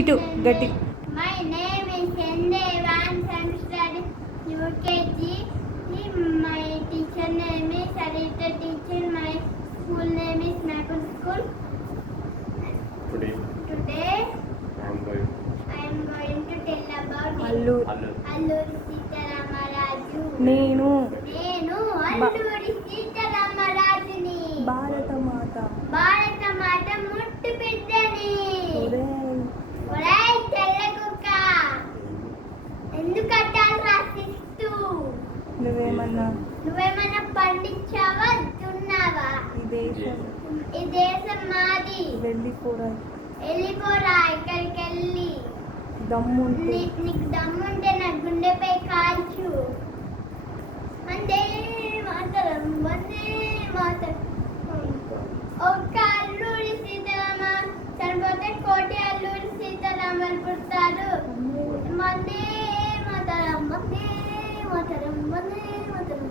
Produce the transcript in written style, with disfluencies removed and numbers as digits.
ఇటు గట్టి. My name is Sende Vance. I'm studying UKG. My teacher name is Sarita teacher. My school name is Maple School. Today I am going to tell about Alluri Sitaramaraaju. నేను Alluri Sitaramaraajuni. భారత మాత ముట్టు బిడ్డని. ఒరేయ్ తెల్ల కుక్క, ఎందుకంటారు రాసిస్తూ? నువ్వేమన్నా పండించావా, దున్నావా? ఈ దేశం మాది. వెళ్ళిపోరా ఇక్కడికి వెళ్ళి. దమ్ముంటే నీకు దమ్ముంటే నా గుండెపై కాల్చు. వందే మాతరం, వందే మాతరం. ఒక్క అల్లూరి సీతారామ చనిపోతే కోటి అల్లూరి సీతారామలు పుడతారు. వందే మాతరం, వందే మాతరం, వందే మాతరం.